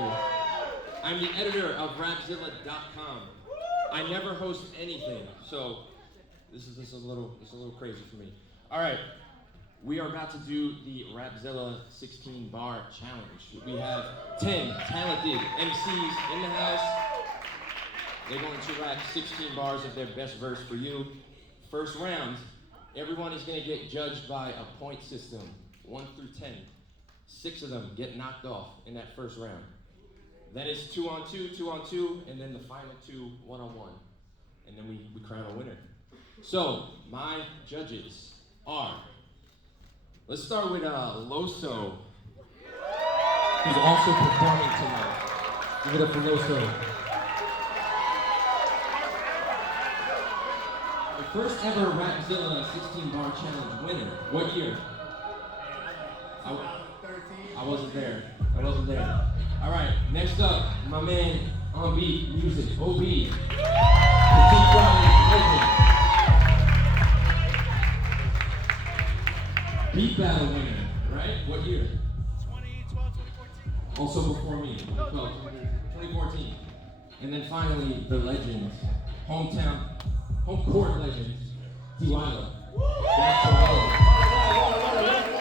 director. I'm the editor of Rapzilla.com. I never host anything, so this is a little crazy for me. All right, we are about to do the Rapzilla 16 bar challenge. We have 10 talented MCs in the house. They're going to rap 16 bars of their best verse for you. First round, everyone is going to get judged by a point system, 1 through 10. 6 of them get knocked off in that first round. Then it's 2 on 2, 2 on 2, and then the final 2, 1 on 1. And then we crown a winner. So, my judges are, let's start with Loso, who's also performing tonight. Give it up for Loso. The first ever Rapzilla 16 bar challenge winner. What year? I wasn't there. All right, next up, my man OnBeatMusic, OB. The Tee-Wyla legend. Beat battle winner, right? What year? 2012, 2014. Also before me, 2014. And then finally, the legend, home court legend, Tee-Wyla. That's the legend.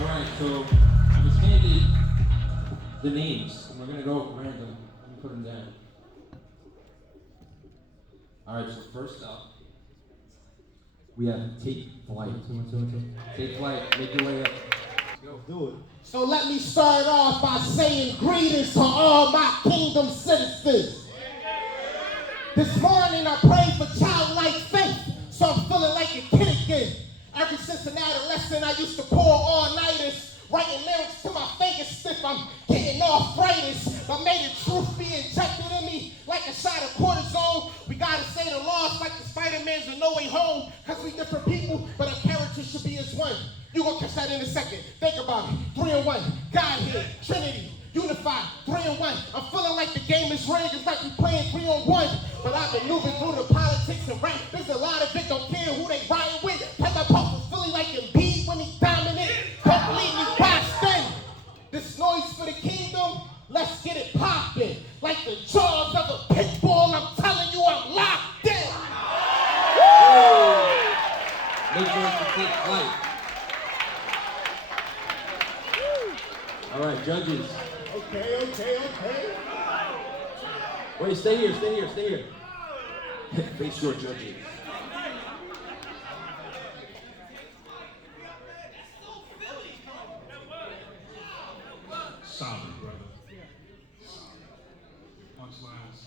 Alright, so I was handed the names, and we're gonna go random. Let me put them down. Alright, so first up, we have Tee-Wyla. Tee-Wyla, make your way up. Let's go. Do it. So let me start off by saying greetings to all my kingdom citizens. This morning I prayed for childlike faith, so I'm feeling like a kid again. Ever since an adolescent, I used to pour all-nighters, writing lyrics to my fingers stiff. I'm getting arthritis, but may the truth be injected in me like a shot of cortisone. We gotta say the loss like the Spider-Mans in No Way Home, cause we different people, but our character should be as one. You gonna catch that in a second. Think about it. 3 in 1, Godhead, Trinity, unified, 3 in 1. I'm feeling like the game is rigged. It's like we playing 3 on 1. But I've been moving through the politics and rap. There's a lot of it, don't care who they riding with. Take my post with Philly like Embiid when he dominant. Don't believe me, watch then. This noise for the kingdom, let's get it poppin'. Like the jaws of a pit bull, I'm telling you I'm locked in. Make sure to take flight. All right, judges. Okay. Wait, stay here. Face your judges. Solid, brother. Solid. Punchlines,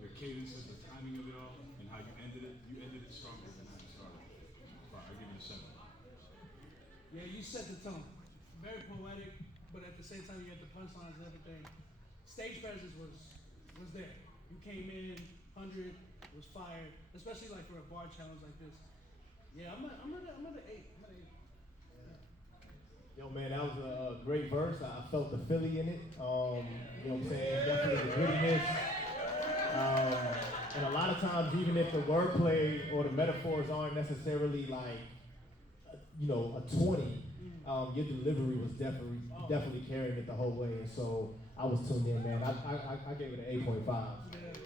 your cadences, the timing of it all, and how you ended it stronger than how you started. Right, I'll give you a 7. Yeah, you set the tone. Very poetic, but at the same time you had the punchlines and everything. Stage presence was there. You came in, 100, was fired, especially like for a bar challenge like this. Yeah, I'm at an 8. Yo, man, that was a great verse. I felt the Philly in it. You know what I'm saying? Definitely the grittiness. And a lot of times, even if the wordplay or the metaphors aren't necessarily like, you know, a 20, your delivery was definitely carrying it the whole way. And so I was tuned in, man. I gave it an 8.5.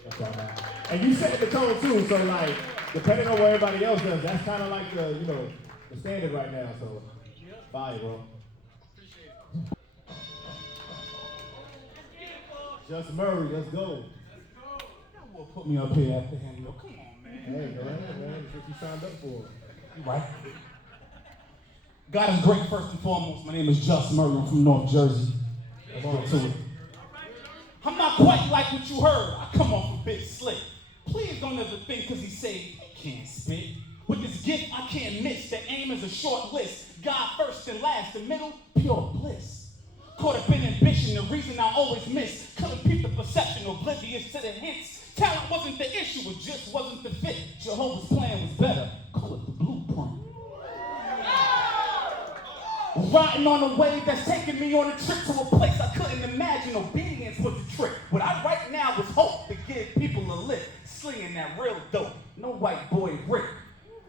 That's all about. And you set the tone too. So like, depending on what everybody else does, that's kind of like the, you know, the standard right now. So, bye, bro. JusMurray, let's go. Y'all will put me up here after him. Yo, come on, man. Hey, go ahead, man. That's what you signed up for. Right. God is great first and foremost. My name is JusMurray. I'm from North Jersey. Come on. To it. I'm not quite like what you heard. I come off a bit slick. Please don't ever think because he said he can't spit. With this gift, I can't miss. The aim is a short list. God first and last. The middle, pure bliss. Caught up in ambition, the reason I always miss. Couldn't keep the perception, oblivious to the hints. Talent wasn't the issue, it just wasn't the fit. Jehovah's plan was better. Call it the blueprint. Riding on a wave that's taking me on a trip to a place I couldn't imagine. Obedience was the trick. What I write now is hope to give people a lift. Slinging that real dope. No white boy Rick.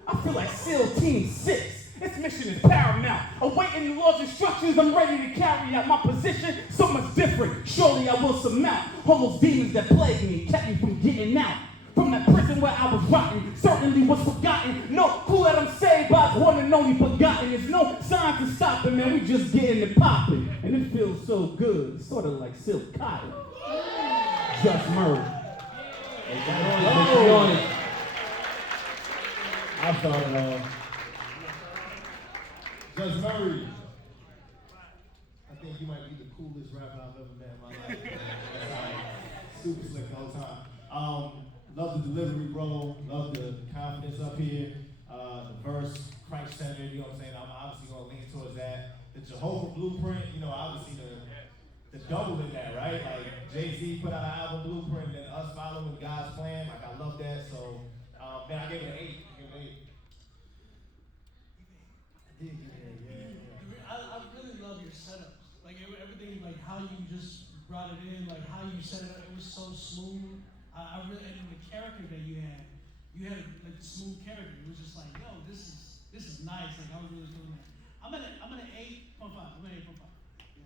I feel like SEAL Team 6. It's mission is paramount. Awaiting the Lord's instructions, I'm ready to carry out my position. So much different, surely I will surmount. Almost demons that plagued me, kept me from getting out. From that prison where I was rotten, certainly was forgotten. No clue that I'm saved by His one and only forgotten. There's no sign to stop it, man. We just getting it popping. And it feels so good, sort of like silk cotton. JusMurray. I thought it all. JusMurray. I think you might be the coolest rapper I've ever met in my life. That's like super slick the whole time. Love the delivery, bro. Love the confidence up here. The verse, Christ-centered, you know what I'm saying? I'm obviously going to lean towards that. The Jehovah Blueprint, you know, obviously the double in that, right? Like Jay-Z put out an album Blueprint and then us following God's plan. Like, I love that. So, man, I gave it an 8. I really love your setups. Like everything, like how you just brought it in, like how you set it up. It was so smooth. I really, and the character that you had like a smooth character. It was just like, yo, this is nice. Like I was really feeling that. I'm at an 8.5. I'm at 8.5. Yeah.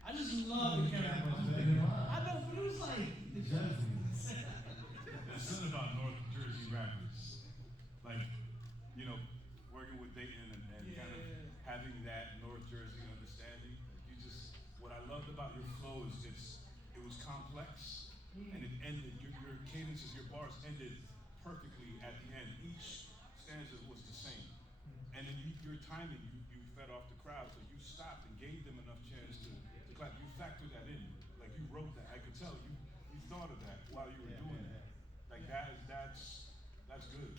I just love the character. I know, but it was like There's something about North Jersey rappers, like, you know, working with Dayton and kind of having that North Jersey understanding. What I loved about your flow is it was complex and it ended. Your cadences, your bars ended perfectly at the end. Each stanza was the same, and then your timing, you fed off the crowd, so you stopped and gave them enough chance to clap. You factored that in, like you wrote that. I could tell you thought of that while you were doing it. Like that's good.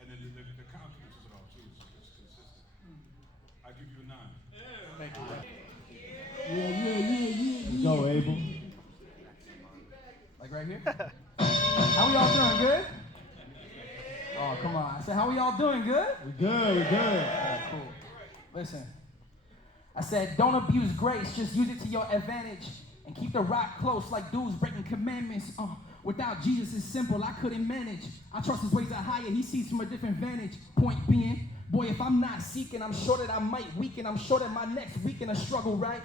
And then the confidence of it all too is consistent. I give you a 9. Thank you. Let's go, Aable. Like right here? How we all doing? Good? Oh, come on. I said, how we all doing? Good? We good. Yeah, cool. Listen. I said, don't abuse grace. Just use it to your advantage. And keep the rock close like dudes breaking commandments. Without Jesus, it's simple. I couldn't manage. I trust His ways are higher. He sees from a different vantage. Point being, boy, if I'm not seeking, I'm sure that I might weaken. I'm sure that my next week in a struggle, right?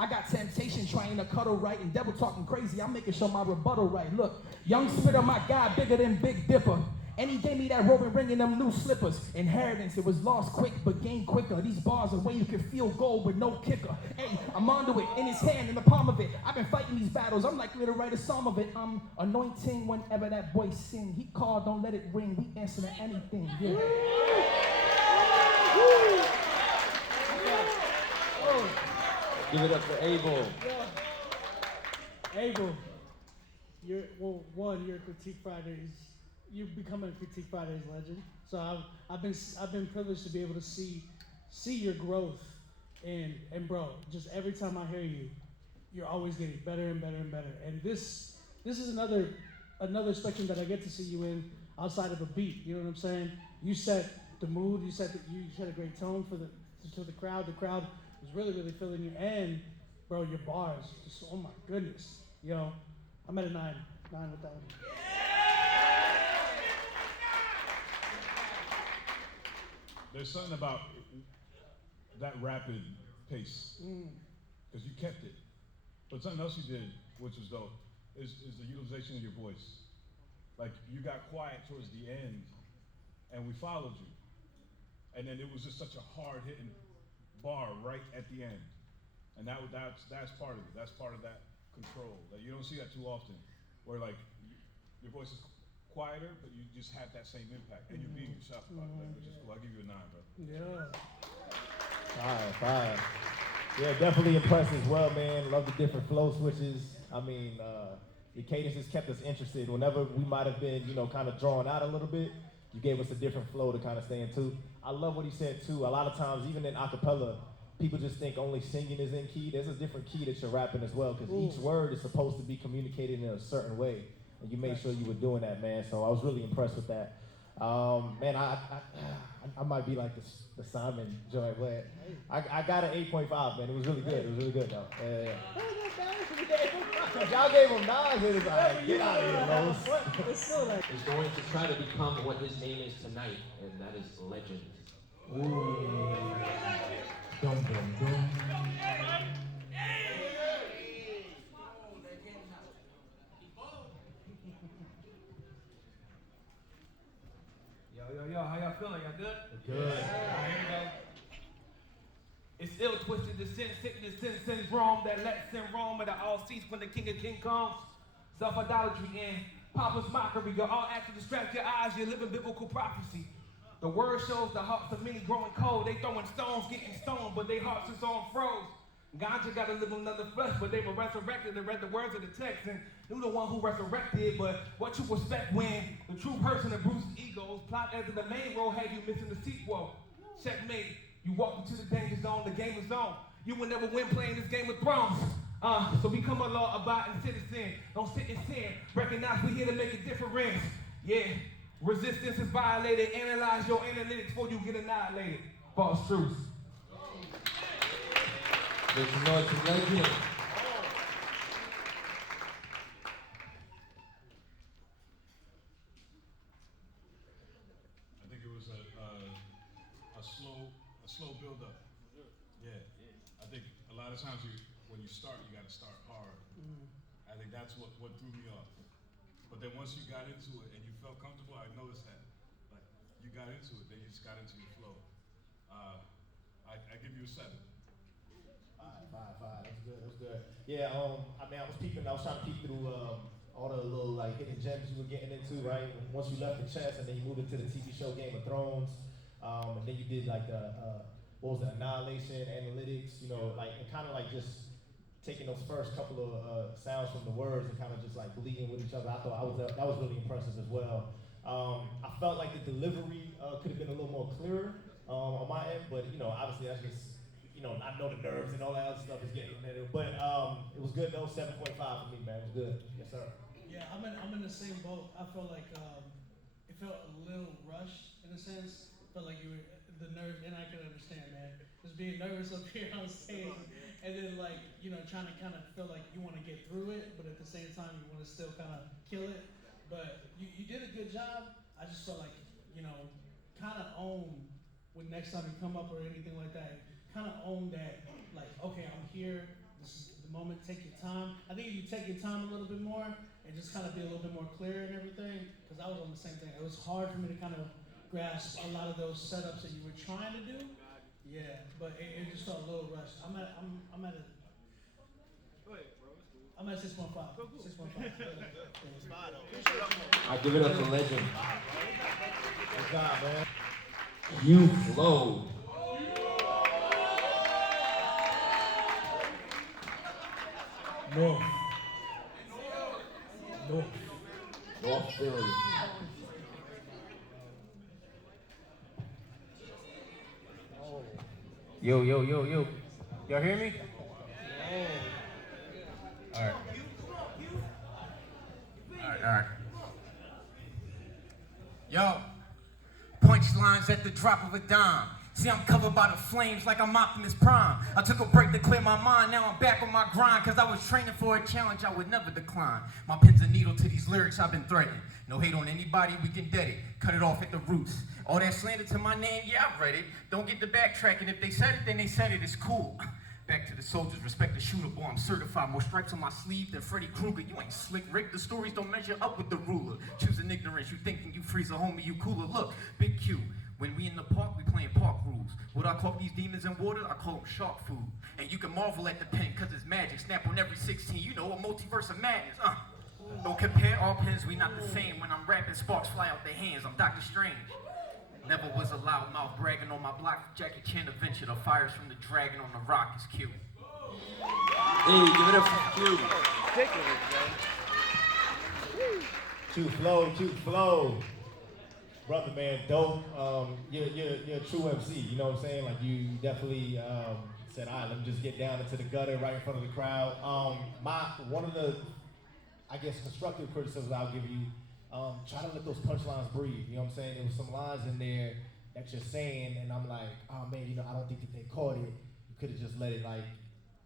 I got temptation trying to cuddle right and devil talking crazy. I'm making sure my rebuttal right. Look, young spitter, my God, bigger than Big Dipper. And he gave me that Roman ring and them new slippers. Inheritance, it was lost quick but gained quicker. These bars are where you can feel gold with no kicker. Hey, I'm onto it, in his hand, in the palm of it. I've been fighting these battles, I'm likely to write a song of it. I'm anointing whenever that boy sing. He called, don't let it ring, we answer to anything, yeah. Give it up for Aable. Aable, you're Critique Fridays. You've become a Critique Fridays legend. So I've been privileged to be able to see your growth, and bro, just every time I hear you, you're always getting better and better and better. And this is another spectrum that I get to see you in outside of a beat. You know what I'm saying? You set the mood. You set a great tone to the crowd. The crowd was really feeling you. And bro, your bars, just oh my goodness, yo, I'm at a 9 with that one. There's something about that rapid pace, because you kept it. But something else you did, which was dope, is the utilization of your voice. Like, you got quiet towards the end, and we followed you. And then it was just such a hard-hitting bar right at the end. And that's part of it. That's part of that control. Like, you don't see that too often, where like your voice is quieter, but you just have that same impact, and you're being yourself about it, which is cool. I'll give you a 9, bro. Yeah. Fire. Yeah, definitely impressed as well, man. Love the different flow switches. I mean, the cadences kept us interested. Whenever we might have been, kind of drawn out a little bit, you gave us a different flow to kind of stay into. I love what he said too. A lot of times, even in acapella, people just think only singing is in key. There's a different key that you're rapping as well, because each word is supposed to be communicated in a certain way. And you made sure you were doing that, man. So I was really impressed with that. Man, I might be like the Simon joint, but I got an 8.5, man. It was really good. It was really good, though. Y'all gave him 9. It was like, get out of here, Loso. Is going to try to become what his name is tonight, and that is legend. Ooh. Dum dum dum. Yo, how y'all feeling? Y'all good? Good. All right, here we go. It's ill twisted, the sin, sickness, sin, Rome that lets sin roam, and all cease when the king of king comes. Self-idolatry and pompous mockery. Your all acts to distract your eyes, you're living biblical prophecy. The word shows the hearts of many growing cold. They throwing stones, getting stoned, but their hearts is on froze. Ganja got to live on another flesh, but they were resurrected and read the words of the text and knew the one who resurrected. But what you expect when the true person that bruises egos, plot as in the main role had you missing the sequel. Checkmate, you walk into the danger zone, the game is on. You will never win playing this game with thrones. So become a law-abiding citizen. Don't sit in sin. Recognize we're here to make a difference. Yeah, resistance is violated. Analyze your analytics before you get annihilated. False truths. Make some noise for Legend. I think it was a slow build up. Yeah. I think a lot of times when you start, you got to start hard. I think that's what threw me off. But then once you got into it and you felt comfortable, I noticed that. Like you got into it, then you just got into your flow. I give you a 7. Five. That's good. Yeah, I was trying to peek through all the little like hidden gems you were getting into, right? Once you left the chess and then you moved into the TV show Game of Thrones, and then you did like the what was it, annihilation, analytics, you know, like and kind of like just taking those first couple of sounds from the words and kind of just like bleeding with each other. I thought that was really impressive as well. I felt like the delivery could have been a little more clearer on my end, but you know, obviously that's just, you know, I know the nerves and all that other stuff is getting in it, but it was good though. 7.5 for me, man. It was good. Yes, sir. Yeah, I'm in the same boat. I felt like it felt a little rushed in a sense. Felt like you were the nerve, and I could understand, man. Just being nervous up here on stage, and then like, you know, trying to kind of feel like you want to get through it, but at the same time you want to still kind of kill it. But you did a good job. I just felt like, you know, kind of own when next time you come up or anything like that. Kind of own that, like, okay, I'm here. This is the moment. Take your time. I think if you take your time a little bit more and just kind of be a little bit more clear and everything, because I was on the same thing. It was hard for me to kind of grasp a lot of those setups that you were trying to do. Yeah, but it just felt a little rushed. I'm at 6.5. 6.5. I give it up to Legend. Good job, man. Q-Flo. North Philly. Yo. Y'all hear me? All right. Yo, punchlines at the drop of a dime. See, I'm covered by the flames like I'm Optimus Prime. I took a break to clear my mind, now I'm back on my grind, cause I was training for a challenge I would never decline. My pen's a needle to these lyrics I've been threatening. No hate on anybody, we can dead it. Cut it off at the roots. All that slander to my name, yeah, I read it. Don't get the backtracking. If they said it, then they said it. It's cool. Back to the soldiers, respect the shooter, boy, I'm certified. More stripes on my sleeve than Freddy Krueger. You ain't slick, Rick. The stories don't measure up with the ruler. Choosing ignorance, you thinking you freeze a homie, you cooler. Look, Big Q, when we in the park, we playing park rules. What I call these demons in water, I call them shark food. And you can marvel at the pen, cause it's magic. Snap on every 16, you know, a multiverse of madness, Don't compare all pens, we not the same. When I'm rapping, sparks fly out their hands, I'm Dr. Strange. Never was a loudmouth bragging on my block. Jackie Chan adventure, the fires from the dragon on the rock is Q. Hey, give it up for Q. Q-Flo. Brother, man, dope. You're a true MC, you know what I'm saying? Like, you definitely said, all right, let me just get down into the gutter right in front of the crowd. One of the, I guess, constructive criticisms I'll give you, try to let those punchlines breathe, you know what I'm saying? There was some lines in there that you're saying, and I'm like, oh man, you know, I don't think that they caught it. You could have just let it, like,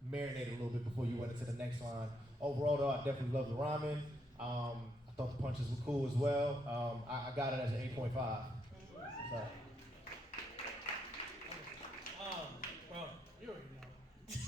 marinate a little bit before you went into the next line. Overall, though, I definitely love the rhyming. I thought the punches were cool as well. I got it as an 8.5.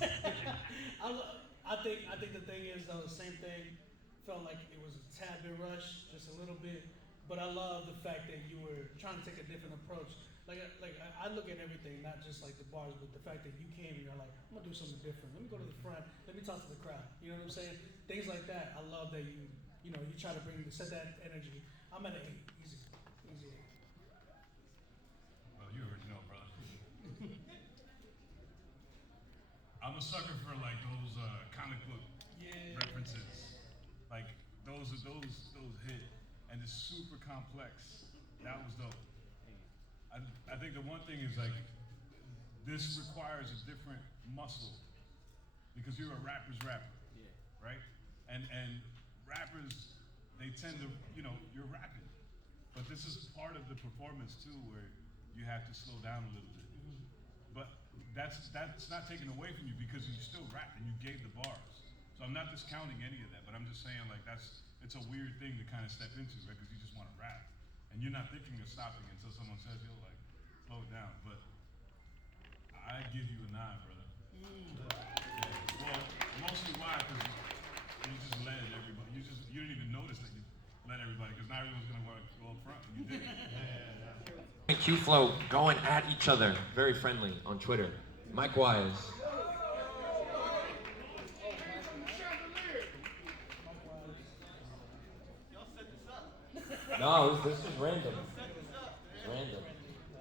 I think the thing is though, the same thing. Felt like it was a tad bit rushed, just a little bit. But I love the fact that you were trying to take a different approach. I look at everything, not just like the bars, but the fact that you came and you're like, I'm gonna do something different. Let me go to the front. Let me talk to the crowd. You know what I'm saying? Things like that. I love that you try to set that energy. I'm at an 8, easy. Well, you already know, brother. I'm a sucker for like those comic book references. Like those hit, and it's super complex. That was dope. I think the one thing is like this requires a different muscle because you're a rapper's rapper, right? And rappers, they tend to, you're rapping, but this is part of the performance too, where you have to slow down a little bit. But that's not taken away from you because you still rap and you gave the bars. So I'm not discounting any of that, but I'm just saying like it's a weird thing to kind of step into, right? Because you just want to rap and you're not thinking of stopping until someone says, yo, like, slow it down. But I give you a 9, brother. Yeah. Well, mostly why? Because you just led everybody. You didn't even notice that you led everybody because now everyone's gonna want to go up front and you did it. And Q-Flo going at each other, very friendly on Twitter. Mike Wise. No, this is random. It's random.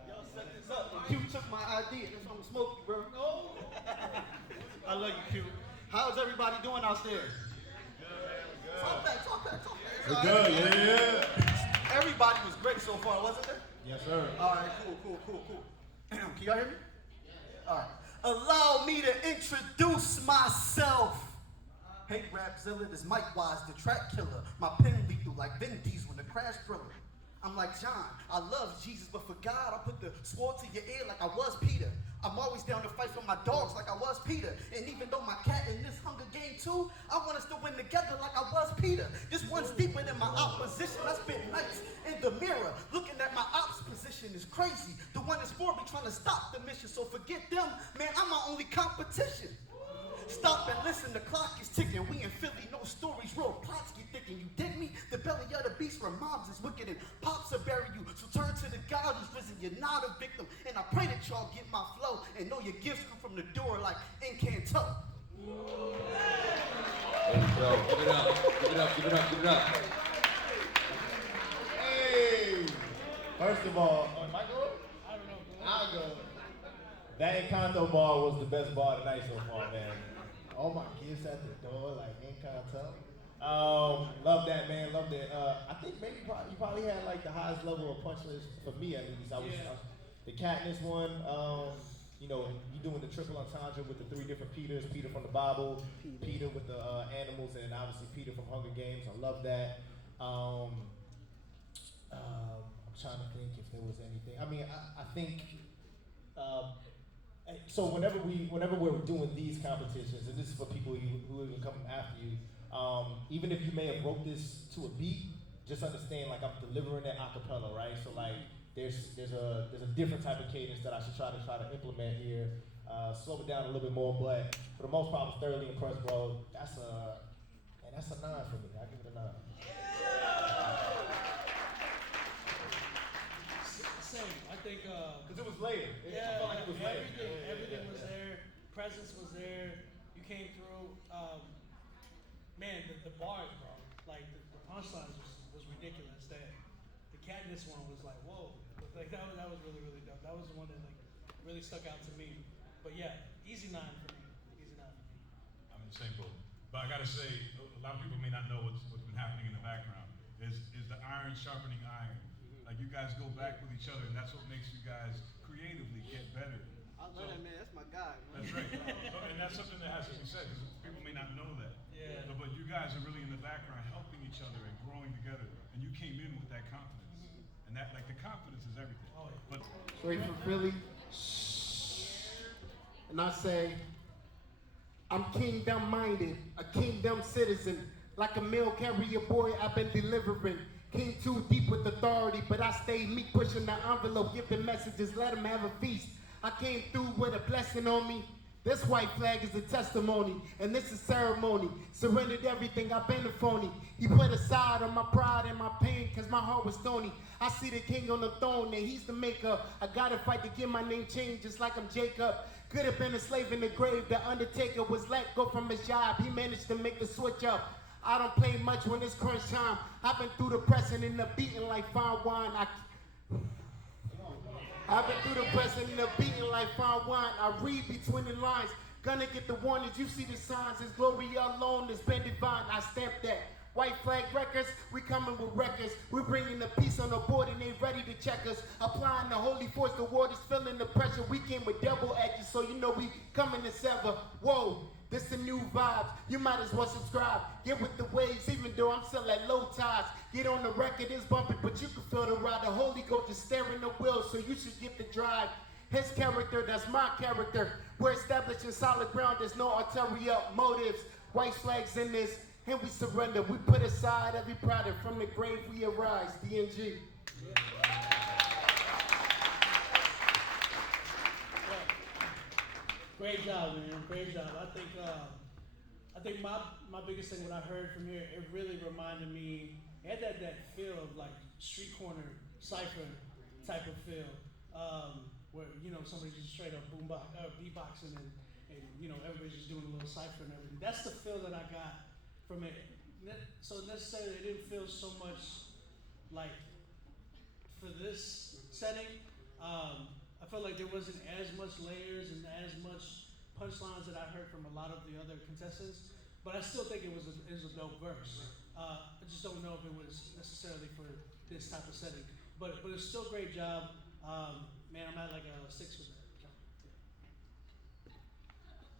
Y'all set this up. Q took my idea. That's why I'm smoking, bro. I love you, Q. How's everybody doing out there? Good. Talk back. We're good, yeah. Everybody was great so far, wasn't it? Yes, sir. All right, cool. Can y'all hear me? All right. Allow me to introduce myself. Hey, Rapzilla, this Mike Wise, the track killer. My pen lethal like Vin Diesel in the Crash Thriller. I'm like John, I love Jesus, but for God, I put the sword to your ear like I was Peter. I'm always down to fight for my dogs like I was Peter. And even though my cat in this Hunger Game too, I want us to win together like I was Peter. This one's deeper than my opposition. I spent nights in the mirror looking at my ops position is crazy. The one is for me trying to stop the mission. So forget them, man, I'm my only competition. Stop and listen, the clock is ticking. We in Philly, no stories, real plots get thick. And you dig me? The belly of the beast where moms is wicked and pops will bury you. So turn to the God who's risen, you're not a victim. And I pray that y'all get my flow and know your gifts come from the door like Encanto. There you go. Give it up. Hey! First of all, am I going? I don't know. I'll go. That Encanto bar was the best bar tonight so far, man. All my gifts at the door, like Encanto. Love that, man. Love that. I think maybe you probably had like the highest level of punch list for me at least. The Katniss one. You doing the triple entendre with the 3 different Peters. Peter from the Bible, Peter with the animals, and obviously Peter from Hunger Games. I love that. I'm trying to think if there was anything. I mean, I think. So whenever we're doing these competitions, and this is for people who are coming after you, even if you may have wrote this to a beat, just understand like I'm delivering it a cappella, right? So like there's a different type of cadence that I should try to implement here. Slow it down a little bit more, but for the most part, I was thoroughly impressed, bro. That's a 9 for me. I give it a 9. Same. I think. Because it was layered. I felt like it was layered. Everything was there. Presence was there. You came through. Man, the bars, bro. Like the punchlines was ridiculous. The Katniss one was like, whoa. Like that was really, really dope. That was the one that like really stuck out to me. But yeah, easy 9 for me. I'm in the same boat. But I gotta say, a lot of people may not know what's been happening in the background. Is the iron sharpening iron. Like you guys go back with each other, and that's what makes you guys creatively get better. I love that, man. That's my guy, man. That's right. And that's something that has to be said, because people may not know that. Yeah. But you guys are really in the background helping each other and growing together, and you came in with that confidence. And that, like, the confidence is everything. Oh, yeah. But Straight from Philly. And I say, I'm kingdom-minded, a kingdom citizen. Like a mail carrier boy, I've been delivering. Came too deep with authority, but I stayed meek, pushing the envelope, giving messages, let them have a feast. I came through with a blessing on me. This white flag is a testimony, and this is ceremony. Surrendered everything, I've been a phony. He put aside on my pride and my pain, cause my heart was stony. I see the king on the throne, and he's the maker. I gotta fight to get my name changed, just like I'm Jacob. Could have been a slave in the grave. The Undertaker was let go from his job. He managed to make the switch up. I don't play much when it's crunch time. I've been through the pressing and the beating like fine wine. I've been through the pressing and the beating like fine wine. I read between the lines. Gonna get the warnings. You see the signs. His glory alone has been divine. I stamp that. White flag records, we coming with records. We're bringing the peace on the board and they ready to check us. Applying the holy force, the waters feeling the pressure. We came with double edges, so you know we coming to sever. Whoa, this the new vibes. You might as well subscribe. Get with the waves, even though I'm still at low tides. Get on the record, it's bumping, but you can feel the ride. The Holy Ghost is steering the wheel, so you should get the drive. His character, that's my character. We're establishing solid ground, there's no ulterior motives. White flags in this. And we surrender. We put aside every pride, and from the grave we arise. DNG. Great job, man. Great job. I think my biggest thing, what I heard from here, it really reminded me. It had that feel of like street corner cipher type of feel, where somebody's just straight up beatboxing and everybody's just doing a little cipher and everything. That's the feel that I got from it. So necessarily it didn't feel so much like for this setting. I felt like there wasn't as much layers and as much punchlines that I heard from a lot of the other contestants, but I still think it was a dope verse. I just don't know if it was necessarily for this type of setting, but it's still a great job. Man, I'm at like a 6 with that.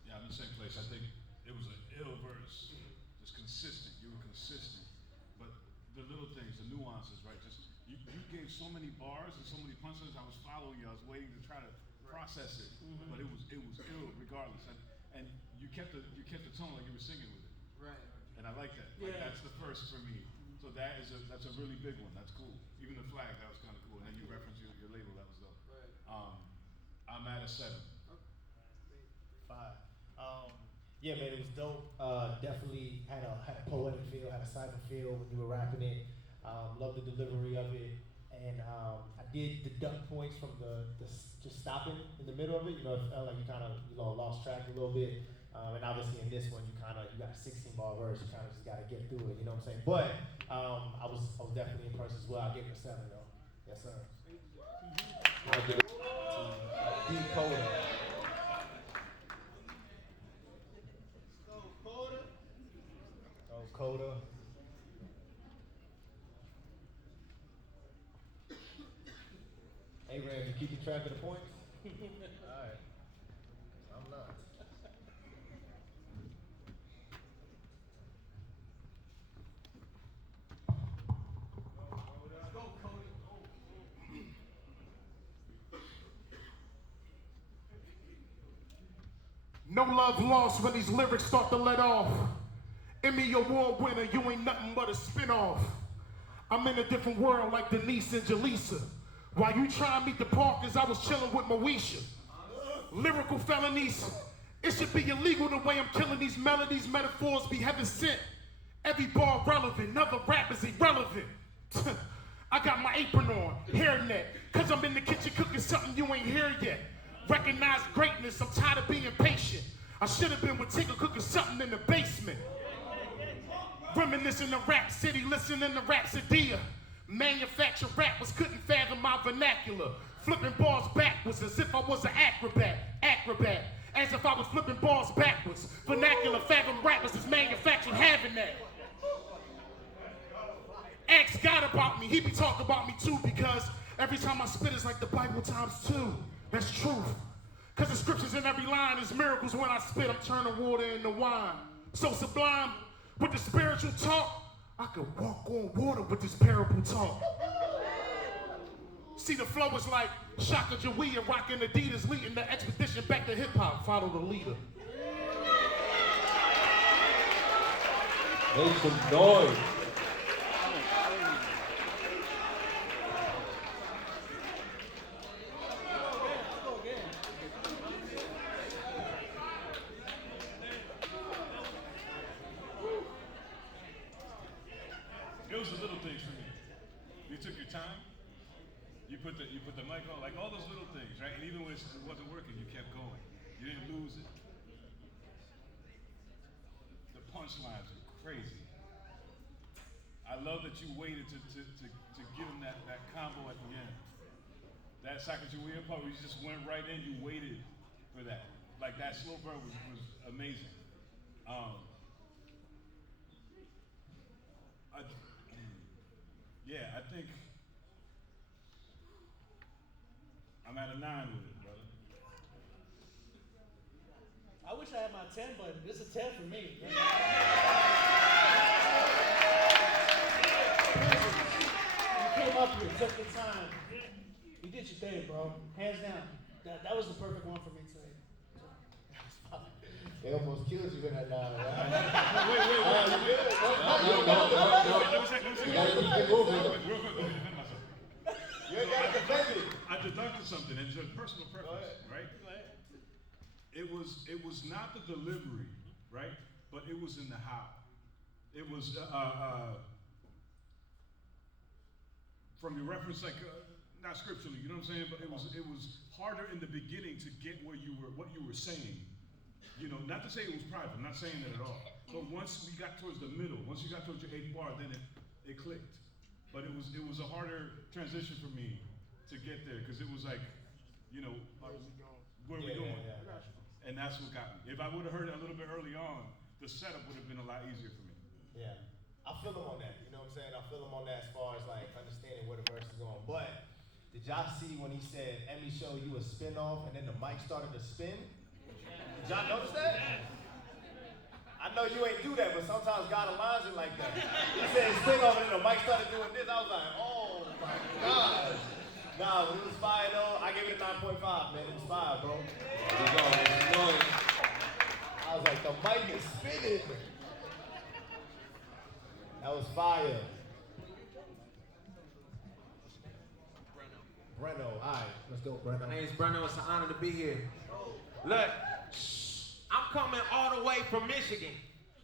Yeah, I'm in the same place. I think it was an ill verse. Just consistent. You were consistent. But the little things, the nuances, right? Just you gave so many bars and so many punchlines. I was following you. I was waiting to try to process it. Mm-hmm. But it was ill regardless. And you kept the tone like you were singing with it. Right. And I like that. Yeah. Like that's the first for me. So that's a really big one. That's cool. Even the flag, that was kind of cool. And then you referenced your label. That was dope. Right. I'm at a 7. 5. Yeah, man, it was dope. Definitely had a poetic feel, had a cipher feel when you were rapping it. Loved the delivery of it, and I did deduct points from the just stopping in the middle of it. It felt like you kind of lost track a little bit. And obviously in this one, you got a 16-bar verse. You kind of just got to get through it. You know what I'm saying? But I was definitely impressed as well. I gave it a 7 though. Yes, sir. I give it T-Coda. Coda. Hey, Ram, you keeping track of the points? All right. I'm not. No love lost when these lyrics start to let off. Emmy Award winner, you ain't nothing but a spinoff. I'm in a different world like Denise and Jaleesa. While you try and meet the Parkers, I was chilling with Moesha. Lyrical felonies, it should be illegal the way I'm killing these melodies. Metaphors be heaven sent. Every bar relevant, other rappers irrelevant. I got my apron on, hairnet, cause I'm in the kitchen cooking something you ain't here yet. Recognize greatness, I'm tired of being patient. I should have been with Tigger cooking something in the basement. Reminiscing of Rap City, listening to Rapzilla. Manufacture rappers couldn't fathom my vernacular. Flipping bars backwards as if I was an acrobat. As if I was flipping bars backwards. Vernacular fathom rappers is manufactured having that. Ask God about me, he be talking about me too, because every time I spit it's like the Bible times 2. That's truth. Cause the scriptures in every line is miracles. When I spit, I'm turning water into wine. So sublime. With the spiritual talk, I could walk on water with this parable talk. See, the flow is like Shaka Jawea rocking Adidas, leading the expedition back to hip-hop. Follow the leader. Make some noise. was the little things for me. You took your time. You put the mic on, like all those little things, right? And even when it wasn't working, you kept going. You didn't lose it. The punchlines are crazy. I love that you waited to give him that combo at the end. That Sacagawea part where you just went right in, you waited for that. Like that slow burn was amazing. I think I'm at a 9 with it, brother. I wish I had my 10, but it's a 10 for me. You came up here, took your time. You did your thing, bro. Hands down. That was the perfect one for me today. They almost killed you in that line, right? Wait. You gotta keep it moving. Real quick, let me defend myself. You ain't gotta defend it. I deducted something, and it's a personal preference, right? It was not the delivery, right? But it was in the how. It was from your reference, like not scripturally, you know what I'm saying? But it was harder in the beginning to get what you were saying. You know, not to say it was private. I'm not saying that at all. But once we got towards the middle, once you got towards your 8th bar, then it clicked. But it was a harder transition for me to get there because it was like, you know, where are we going? Yeah. And that's what got me. If I would have heard it a little bit early on, the setup would have been a lot easier for me. Yeah, I feel him on that. You know what I'm saying? I feel him on that as far as like understanding where the verse is going. But did y'all see when he said, "Let me show you a spin off," and then the mic started to spin? Did y'all notice that? I know you ain't do that, but sometimes God aligns it like that. He said spin off and then the mic started doing this. I was like, oh my God. Nah, when it was fire though, I gave it a 9.5, man. It was fire, bro. I was like, the mic is spinning. That was fire. Brenno, all right, let's go, Brenno. My name's Brenno. It's an honor to be here. Look, I'm coming all the way from Michigan.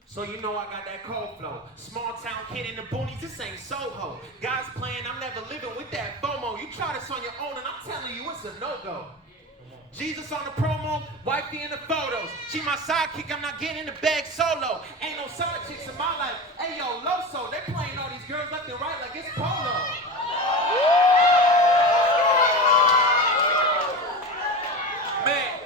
So you know I got that cold flow. Small town kid in the boonies, this ain't Soho. Guys playing, I'm never living with that FOMO. You try this on your own and I'm telling you it's a no-go. Jesus on the promo, wifey in the photos. She my sidekick, I'm not getting in the bag solo. Ain't no side chicks in my life. Hey yo, Loso, they playing all these girls left and right like it's polo. Man,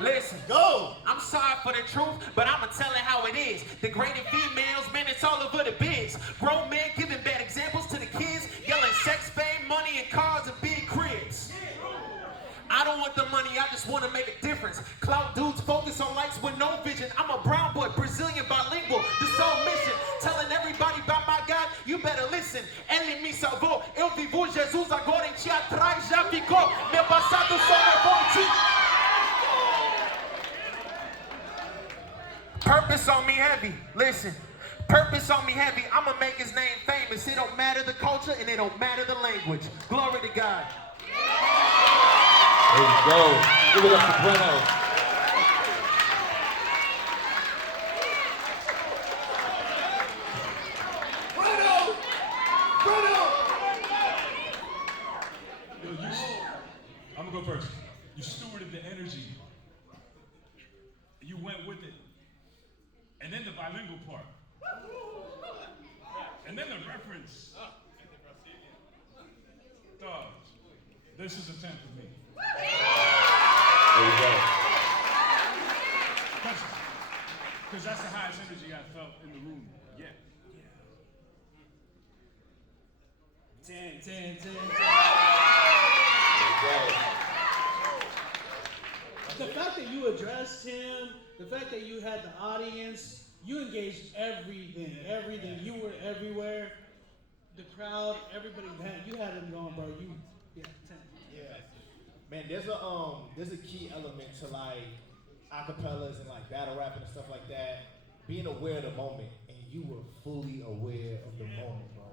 listen, go. I'm sorry for the truth, but I'ma tell it how it is. Degrading females, man, it's all over the biz. Grown men giving bad examples to the kids, yelling sex, fame, money, and cars and big cribs. I don't want the money, I just want to make a difference. Clout dudes focus on likes with no vision. I'm a brown boy, Brazilian bilingual, the sole mission. Telling everybody about my God, you better listen. Ele me salvou, eu vivo Jesus agora em ti atrás já ficou. Meu passado só levou em ti. Purpose on me heavy, listen. Purpose on me heavy, I'ma make his name famous. It don't matter the culture and it don't matter the language. Glory to God. There you go. Give it up for Brenno. I'm gonna go first. You stewarded the energy. You went with it. And then the bilingual part. And then the reference. Dog, this is a 10 for me. There you go. Because that's the highest energy I felt in the room yet. 10. There you The fact that you addressed him, the fact that you had the audience, you engaged everything. You were everywhere. The crowd, everybody, you had them going, bro. 10. Yeah. Man, there's a key element to like acapellas and like battle rapping and stuff like that. Being aware of the moment, and you were fully aware of the moment, bro.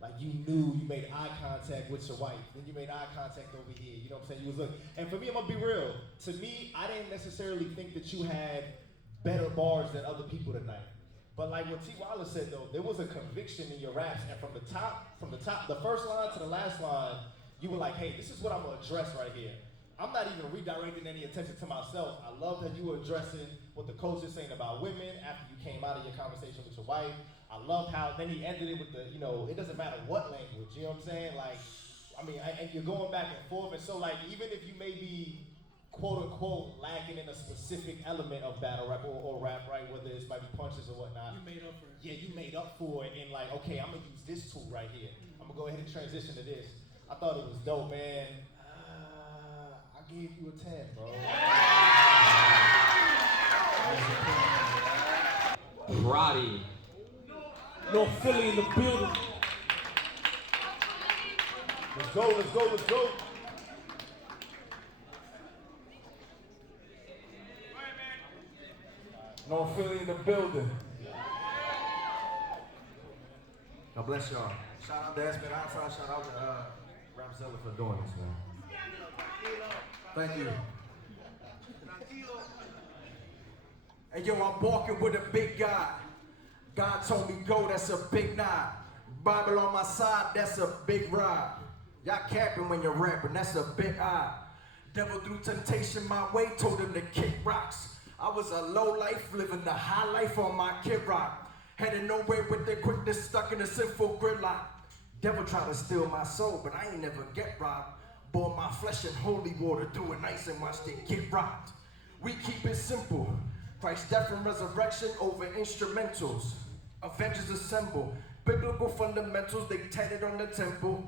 Like you knew, you made eye contact with your wife, then you made eye contact over here. You know what I'm saying? You was looking. And for me, I'm gonna be real. To me, I didn't necessarily think that you had better bars than other people tonight. But like what Tee-Wyla said though, there was a conviction in your raps, and from the top, the first line to the last line, you were like, hey, this is what I'm gonna address right here. I'm not even redirecting any attention to myself. I love that you were addressing what the coach is saying about women after you came out of your conversation with your wife. I loved how then he ended it with the, you know, it doesn't matter what language, you know what I'm saying? Like, I mean, and you're going back and forth, and so like, even if you may be quote unquote lacking in a specific element of battle rap or rap, right? Whether it's might be punches or whatnot. You made up for it. Yeah, you made up for it, and like, okay, I'm gonna use this tool right here. I'm gonna go ahead and transition to this. I thought it was dope, man. I gave you a 10, bro. Prodi. North Philly in the building. Let's go, let's go, let's go. North Philly in the building. God bless y'all. Shout out to Esperanza, shout out to Rapzilla for doing this, man. Thank you. Hey yo, I'm walking with a big guy. God told me go, that's a big nod. Bible on my side, that's a big ride. Y'all capping when you're rapping, that's a big eye. Devil threw temptation my way, told him to kick rocks. I was a low life, living the high life on my kid rock. Headed nowhere with their quickness, stuck in a sinful gridlock. Devil tried to steal my soul, but I ain't never get robbed. Boil my flesh in holy water, threw it nice and watched it get rocked. We keep it simple. Christ's death and resurrection over instrumentals. Avengers assemble. Biblical fundamentals, they tatted on the temple.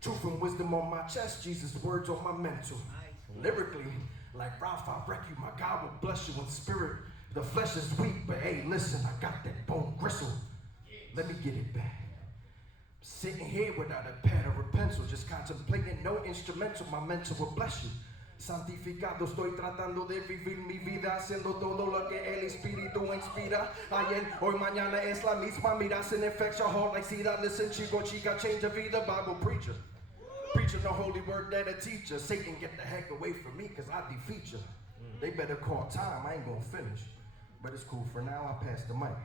Truth and wisdom on my chest, Jesus' words on my mental. Lyrically, like Ralph, I wreck you, my God will bless you in spirit. The flesh is weak, but hey, listen, I got that bone gristle. Let me get it back. Sitting here without a pad or a pencil, just contemplating no instrumental, my mentor will bless you. Santificado, estoy tratando de vivir mi vida, haciendo todo lo que el Espíritu inspira. Ayer, hoy, mañana es la misma, mira, sin infect your heart like sida. Listen, chico, chica, change of vida, Bible preacher. Preaching the holy word that a teacher. Satan, get the heck away from me, cause I defeat you. They better call time, I ain't gonna finish. But it's cool, for now, I pass the mic.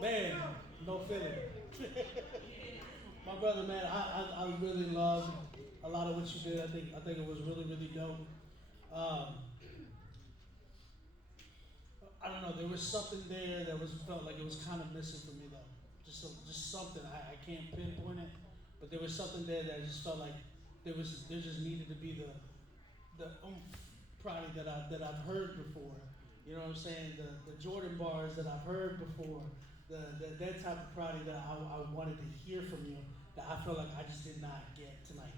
Man, no feeling. My brother, man, I really love a lot of what you did. I think it was really, really dope. I don't know, there was something there that felt like it was kind of missing for me though. Just something. I can't pinpoint it, but there was something there that I just felt like there just needed to be the Prodi that I've heard before. You know what I'm saying? The Jordan bars that I've heard before. That type of Prodi that I wanted to hear from you that I feel like I just did not get tonight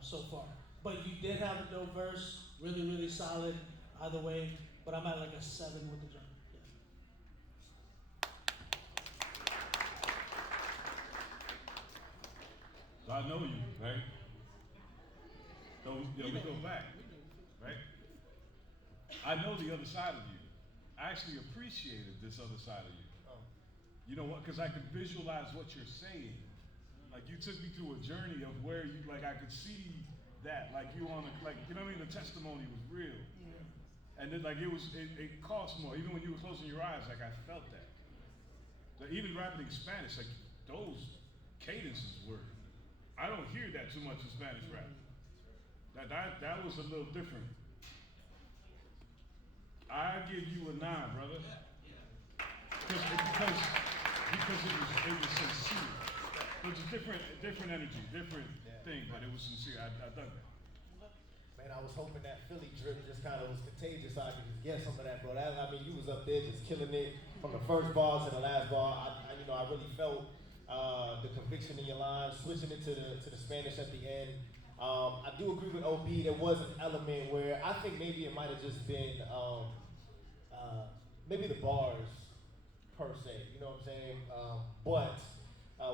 so far. But you did have a dope verse, really, really solid either way, but I'm at like a 7 with the drum. So I know you, right? So we go back, right? I know the other side of you. I actually appreciated this other side of you. You know what? Because I could visualize what you're saying. Like you took me through a journey of where you, like I could see that, like you on a, like, you know what I mean? The testimony was real. Yeah. And then like it cost more. Even when you were closing your eyes, like I felt that. So even rapping in Spanish, like those cadences were, I don't hear that too much in Spanish rap. That was a little different. I give you a 9, brother. Because it was sincere. It was a different energy, different thing, but it was sincere. I dug that. Man, I was hoping that Philly drip just kind of was contagious so I could just get some of that, bro. I mean, you was up there just killing it from the first bar to the last bar. I really felt the conviction in your line, switching it to the Spanish at the end. I do agree with OB. There was an element where I think maybe it might have just been maybe the bars per se, you know what I'm saying? But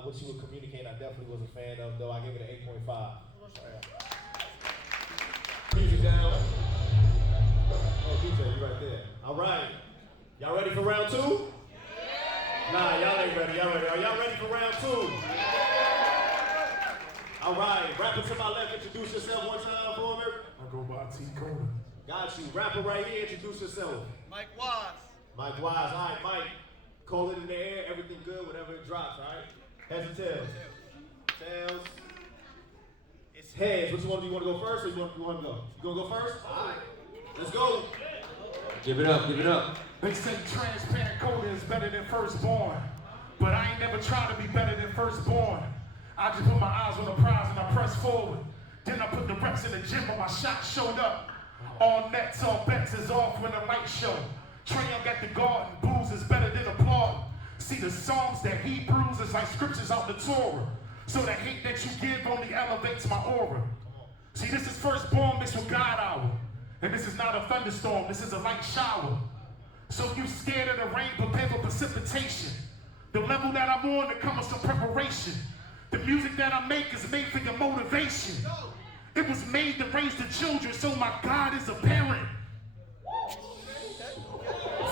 what you were communicating, I definitely was a fan of, though. I gave it an 8.5. Music down. Oh, DJ, you right there. All right. Y'all ready for round 2? Nah, y'all ain't ready. Y'all ready? Are y'all ready for round 2? All right, rapper to my left, introduce yourself one time for me. I go by T-Coda. Got you. Rapper right here, introduce yourself. Mike Wise. Mike Wise. All right, Mike. Call it in the air, everything good, whatever it drops, all right? Heads and tails? Tails. It's heads. Which one do you want to go first, or you want to go? You gonna go first? All right. Let's go. Give it up, give it up. They say transparent coda is better than firstborn. But I ain't never tried to be better than firstborn. I just put my eyes on the prize and I press forward. Then I put the reps in the gym when my shot showed up. All nets, all bets is off when the lights show. Trayon at the garden, booze is better than applaud. See the songs that he brews is like scriptures out the Torah. So the hate that you give only elevates my aura. See, this is firstborn mixed with God hour. And this is not a thunderstorm, this is a light shower. So if you scared of the rain, prepare for precipitation. The level that I'm on, there comes some preparation. The music that I make is made for your motivation. It was made to raise the children, so my God is a parent.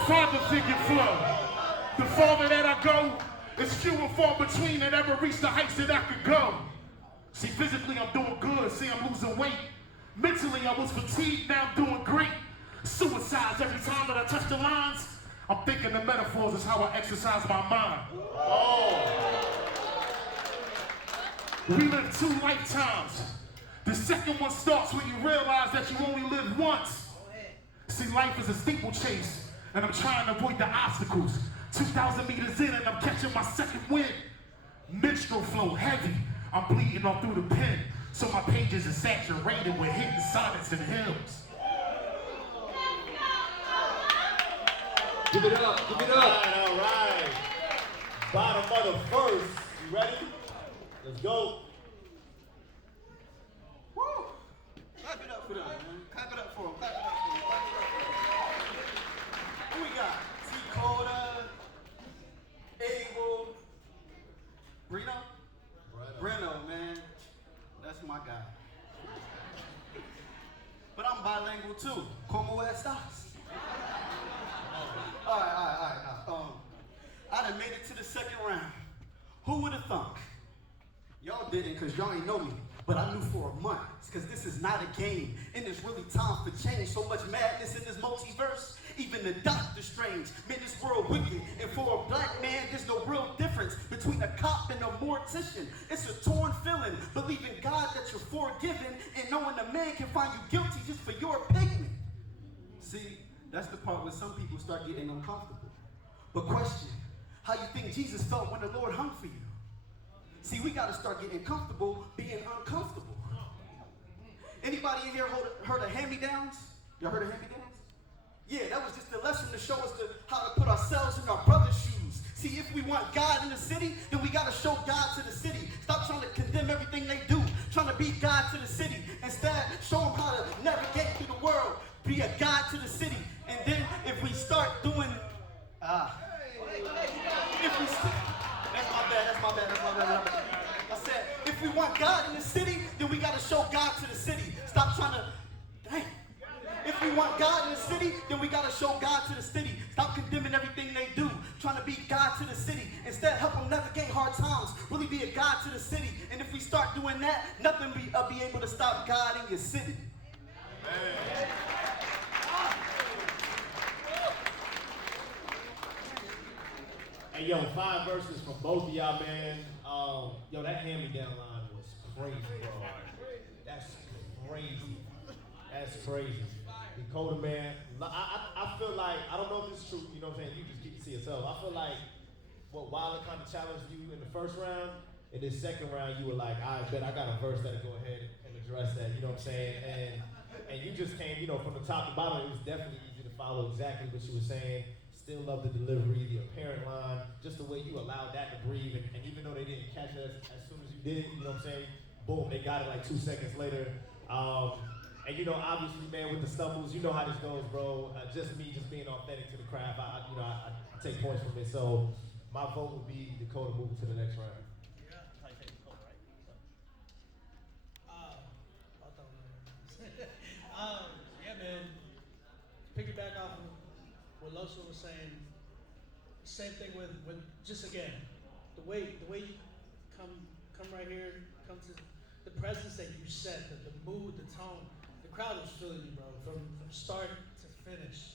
Father figure flow. The farther that I go, it's few and far between that ever reach the heights that I could go. See, physically I'm doing good, see I'm losing weight. Mentally I was fatigued, now I'm doing great. Suicides every time that I touch the lines. I'm thinking the metaphors is how I exercise my mind. Oh. We live 2 lifetimes. The second one starts when you realize that you only live once. See, life is a steeplechase, and I'm trying to avoid the obstacles. 2,000 meters in, and I'm catching my second wind. Minstrel flow heavy, I'm bleeding all through the pen, so my pages are saturated with hidden sonnets and hymns. Give it up, give it up. All right. Bottom of the first. You ready? Let's go. Woo! Clap it up for them, man. Clap it up for them. Clap it up for them. Clap it up for them. Who we got? T-Coda, Aable, Brenno, man. That's my guy. But I'm bilingual too. Como estas? All right. I done made it to the second round. Who would have thunk? Y'all didn't, because y'all ain't know me. But I knew for a month, because this is not a game, and it's really time for change. So much madness in this multiverse, even the Doctor Strange made this world wicked. And for a black man, there's no real difference between a cop and a mortician. It's a torn feeling, believing God that you're forgiven, and knowing a man can find you guilty just for your pigment. See, that's the part where some people start getting uncomfortable. But question, how you think Jesus felt when the Lord hung for you? See, we gotta start getting comfortable being uncomfortable. Anybody in here heard of hand-me-downs? Y'all heard of hand-me-downs? Yeah, that was just a lesson to show us how to put ourselves in our brother's shoes. See, if we want God in the city, then we gotta show God to the city. Stop trying to condemn everything they do, trying to be God to the city. Instead, show them how to navigate through the world, be a God to the city. And then if we start doing, that's my bad. I said, if we want God in the city, then we gotta show God to the city. Stop trying to, dang. If we want God in the city, then we gotta show God to the city. Stop condemning everything they do, trying to be God to the city. Instead, help them navigate hard times, really be a God to the city. And if we start doing that, nothing will be able to stop God in your city. Amen. Hey, yo, 5 verses from both of y'all, man. Yo, that hand-me-down line was crazy, bro. That's crazy. That's crazy. T-Coda, man. I feel like, I don't know if this is true, you know what I'm saying? You just get to see yourself. I feel like what Wilder kind of challenged you in the first round, in this second round, you were like, I bet I got a verse that'll go ahead and address that, you know what I'm saying? And you just came, you know, from the top to bottom. It was definitely easy to follow exactly what you were saying. Still love the delivery, the apparent line, just the way you allowed that to breathe. And even though they didn't catch it as soon as you did, you know what I'm saying? Boom, they got it like 2 seconds later. And you know, obviously, man, with the stumbles, you know how this goes, bro. Just me, just being authentic to the craft. I take points from it. So my vote would be T-Coda moving to the next round. Yeah, man. Piggyback off of what Loso was saying. Same thing with just again, the way you come right here, come to the presence that you set, the mood, the tone, the crowd was feeling you, bro, from start to finish.